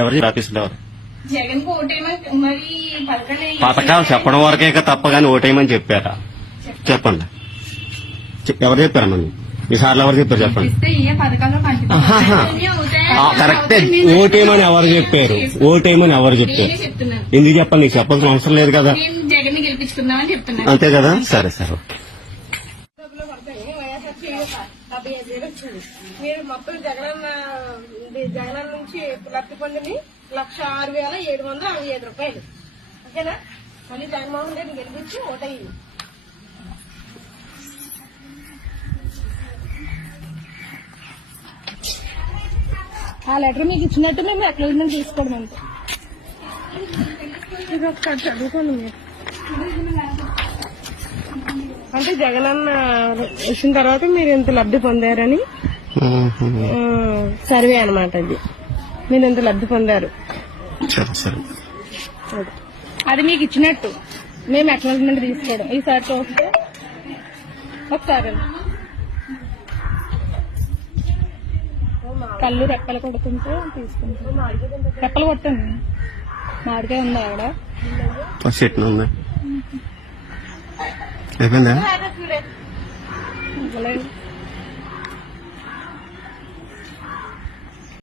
ఎవరు ఆఫీసులో జగన్ కు ఓటేయమని మరి పథకాలు చెప్పడం వరకే తప్ప కానీ ఓటేయమని చెప్పారా? చెప్పండి. ఎవరు చెప్పారమ్మా? ఈసార్లు ఎవరు చెప్పారు చెప్పండి. కరెక్టే. ఓటేయమని ఎవరు చెప్పారు? ఓటేయమని ఎవరు చెప్పారు? ఎందుకు చెప్పండి? నీకు చెప్పాల్సిన అవసరం లేదు కదా. జగన్ ని గెలిపించుకుందామని చెప్తున్నా. అంతే కదా. సరే సరే ఓకే. మీరు మొత్తం జగనన్న నుంచి లబ్ధి పొందిని 1,06,765 రూపాయలు. ఓకేనా? మళ్ళీ జగన్మోహన్ రెడ్డి గెలిపించి ఓటయ్యింది. ఆ లెటర్ మీకు ఇచ్చినట్టు మేము అక్నాలెడ్జ్మెంట్ తీసుకోవడం అంతే. ఇది ఒకసారి చదువుకోండి మీరు. అంటే జగనన్న వచ్చిన తర్వాత మీరు ఎంత లబ్ధి పొందారని సర్వే అనమాట. అది మీరు ఎంత లబ్ధి పొందారు అది మీకు ఇచ్చినట్టు మేము అక్నాలెడ్జ్మెంట్ తీసుకోవడం. ఈసారి చూస్తే ఒకసారి కళ్ళు రెప్పలు కొడుతుంటే తీసుకుంటాం. రెప్పలు కొట్టండి. మామిడికాయ ఉందా ఆవిడ? చెట్లు ఉంది. అయిపోయిందా? ఇవ్వలేదు.